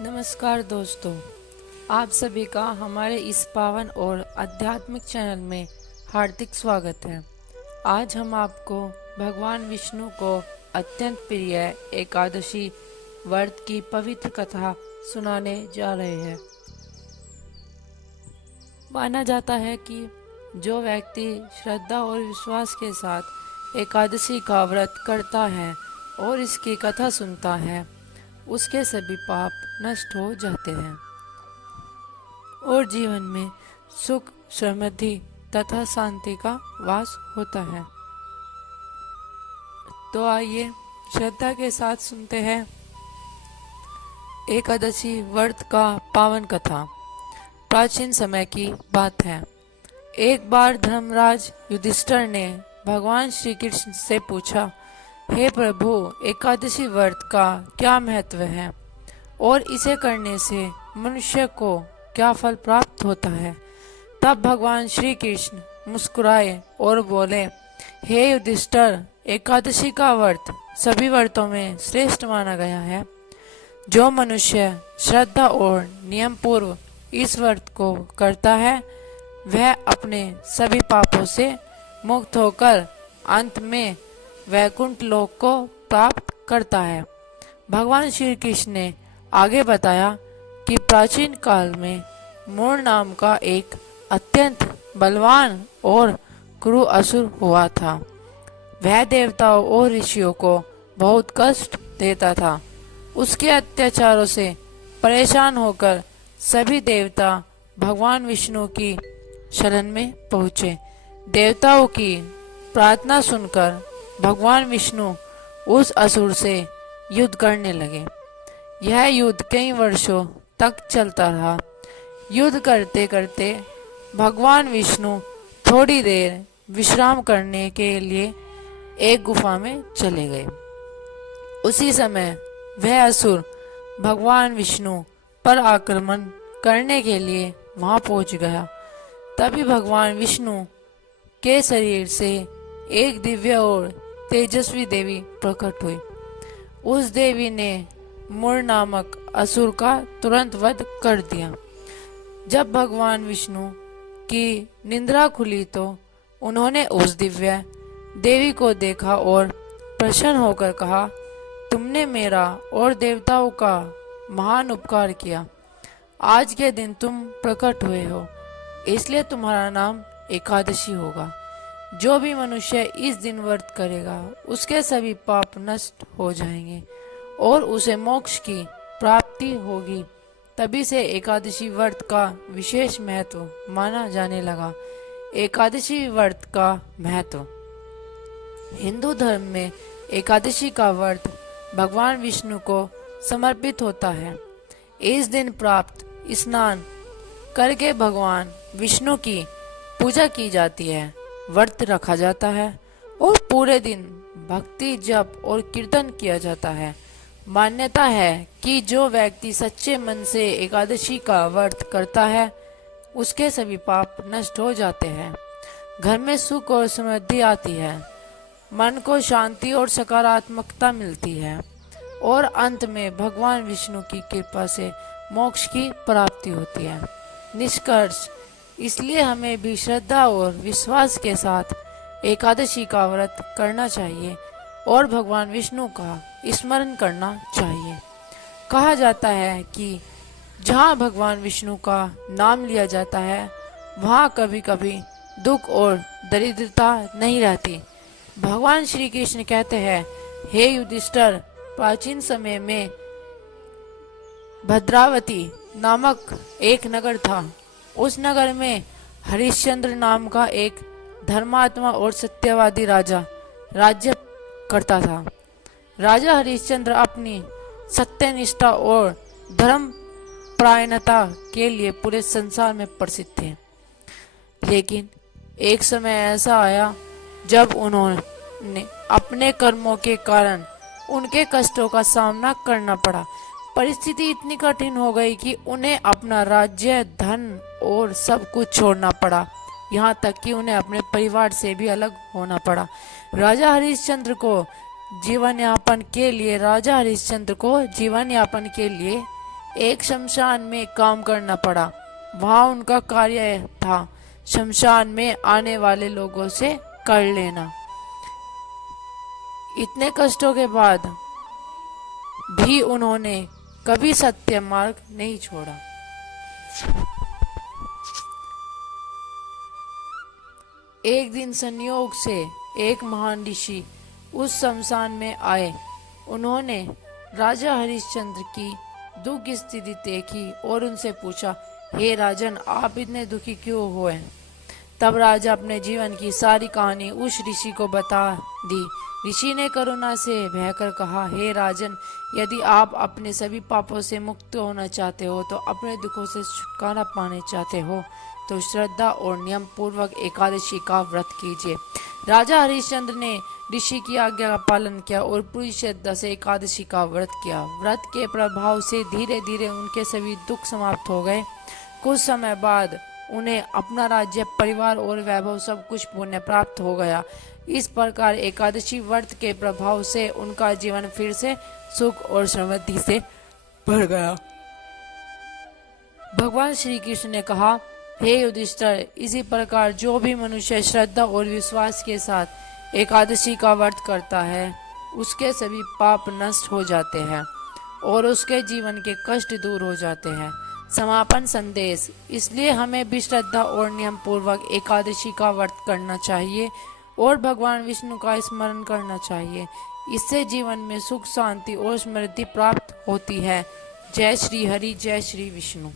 नमस्कार दोस्तों, आप सभी का हमारे इस पावन और आध्यात्मिक चैनल में हार्दिक स्वागत है। आज हम आपको भगवान विष्णु को अत्यंत प्रिय एकादशी व्रत की पवित्र कथा सुनाने जा रहे हैं। माना जाता है कि जो व्यक्ति श्रद्धा और विश्वास के साथ एकादशी का व्रत करता है और इसकी कथा सुनता है, उसके सभी पाप नष्ट हो जाते हैं और जीवन में सुख, समृद्धि तथा शांति का वास होता है। तो आइए श्रद्धा के साथ सुनते हैं एकादशी व्रत का पावन कथा। प्राचीन समय की बात है। एक बार धर्मराज युधिष्ठिर ने भगवान श्री कृष्ण से पूछा, हे प्रभु, एकादशी व्रत का क्या महत्व है और इसे करने से मनुष्य को क्या फल प्राप्त होता है। तब भगवान श्री कृष्ण मुस्कुराए और बोले, हे युधिष्ठिर, एकादशी का व्रत सभी व्रतों में श्रेष्ठ माना गया है। जो मनुष्य श्रद्धा और नियम पूर्व इस व्रत को करता है, वह अपने सभी पापों से मुक्त होकर अंत में वैकुंठ लोक को प्राप्त करता है। भगवान श्री कृष्ण ने आगे बताया कि प्राचीन काल में मूर नाम का एक अत्यंत बलवान और क्रूर असुर हुआ था। वह देवताओं और ऋषियों को बहुत कष्ट देता था। उसके अत्याचारों से परेशान होकर सभी देवता भगवान विष्णु की शरण में पहुँचे। देवताओं की प्रार्थना सुनकर भगवान विष्णु उस असुर से युद्ध करने लगे। यह युद्ध कई वर्षों तक चलता रहा। युद्ध करते करते भगवान विष्णु थोड़ी देर विश्राम करने के लिए एक गुफा में चले गए। उसी समय वह असुर भगवान विष्णु पर आक्रमण करने के लिए वहां पहुंच गया। तभी भगवान विष्णु के शरीर से एक दिव्य और तेजस्वी देवी प्रकट हुई। उस देवी ने मूर नामक असुर का तुरंत वध कर दिया। जब भगवान विष्णु की निद्रा खुली तो उन्होंने उस दिव्य देवी को देखा और प्रसन्न होकर कहा, तुमने मेरा और देवताओं का महान उपकार किया। आज के दिन तुम प्रकट हुए हो, इसलिए तुम्हारा नाम एकादशी होगा। जो भी मनुष्य इस दिन व्रत करेगा, उसके सभी पाप नष्ट हो जाएंगे और उसे मोक्ष की प्राप्ति होगी। तभी से एकादशी व्रत का विशेष महत्व माना जाने लगा। एकादशी व्रत का महत्व। हिंदू धर्म में एकादशी का व्रत भगवान विष्णु को समर्पित होता है। इस दिन प्राप्त स्नान करके भगवान विष्णु की पूजा की जाती है, व्रत रखा जाता है और पूरे दिन भक्ति, जप और कीर्तन किया जाता है। मान्यता है कि जो व्यक्ति सच्चे मन से एकादशी का व्रत करता है, उसके सभी पाप नष्ट हो जाते हैं। घर में सुख और समृद्धि आती है, मन को शांति और सकारात्मकता मिलती है और अंत में भगवान विष्णु की कृपा से मोक्ष की प्राप्ति होती है। निष्कर्ष, इसलिए हमें भी श्रद्धा और विश्वास के साथ एकादशी का व्रत करना चाहिए और भगवान विष्णु का स्मरण करना चाहिए। कहा जाता है कि जहाँ भगवान विष्णु का नाम लिया जाता है, वहाँ कभी कभी दुख और दरिद्रता नहीं रहती। भगवान श्री कृष्ण कहते हैं, हे युधिष्ठिर, प्राचीन समय में भद्रावती नामक एक नगर था। उस नगर में हरिश्चंद्र नाम का एक धर्मात्मा और सत्यवादी राजा राज्य करता था। राजा हरिश्चंद्र अपनी सत्यनिष्ठा और धर्म परायणता के लिए पूरे संसार में प्रसिद्ध थे। लेकिन एक समय ऐसा आया जब उन्होंने अपने कर्मों के कारण उनके कष्टों का सामना करना पड़ा। परिस्थिति इतनी कठिन हो गई कि उन्हें अपना राज्य, धन और सब कुछ छोड़ना पड़ा। यहाँ तक कि उन्हें अपने परिवार से भी अलग होना पड़ा। राजा हरिश्चंद्र को जीवन यापन के लिए एक शमशान में काम करना पड़ा। वहां उनका कार्य था शमशान में आने वाले लोगों से कर लेना। इतने कष्टों के बाद भी उन्होंने कभी सत्य मार्ग नहीं छोड़ा। एक दिन संयोग से एक महान ऋषि उस शमशान में आए। उन्होंने राजा हरिश्चंद्र की दुख स्थिति देखी और उनसे पूछा, हे राजन, आप इतने दुखी क्यों हुए? तब राजा अपने जीवन की सारी कहानी उस ऋषि को बता दी। ऋषि ने करुणा से बहकर कहा, हे राजन, यदि आप अपने सभी पापों से मुक्त होना चाहते हो, तो अपने दुखों से छुटकारा पाने चाहते हो, तो श्रद्धा और नियम पूर्वक एकादशी का व्रत कीजिए। राजा हरिश्चंद्र ने ऋषि की आज्ञा का पालन किया और पूरी श्रद्धा से एकादशी का व्रत किया। व्रत के प्रभाव से धीरे धीरे उनके सभी दुख समाप्त हो गए। कुछ समय बाद उन्हें अपना राज्य, परिवार और वैभव सब कुछ पुण्य प्राप्त हो गया। इस प्रकार एकादशी व्रत के प्रभाव से उनका जीवन फिर से सुख और समृद्धि से भर गया। भगवान श्री कृष्ण ने कहा, हे युधिष्ठिर, इसी प्रकार जो भी मनुष्य श्रद्धा और विश्वास के साथ एकादशी का व्रत करता है, उसके सभी पाप नष्ट हो जाते हैं और उसके जीवन के कष्ट दूर हो जाते हैं। समापन संदेश: इसलिए हमें भी श्रद्धा और नियम पूर्वक एकादशी का व्रत करना चाहिए और भगवान विष्णु का स्मरण करना चाहिए। इससे जीवन में सुख, शांति और समृद्धि प्राप्त होती है। जय श्री हरि, जय श्री विष्णु।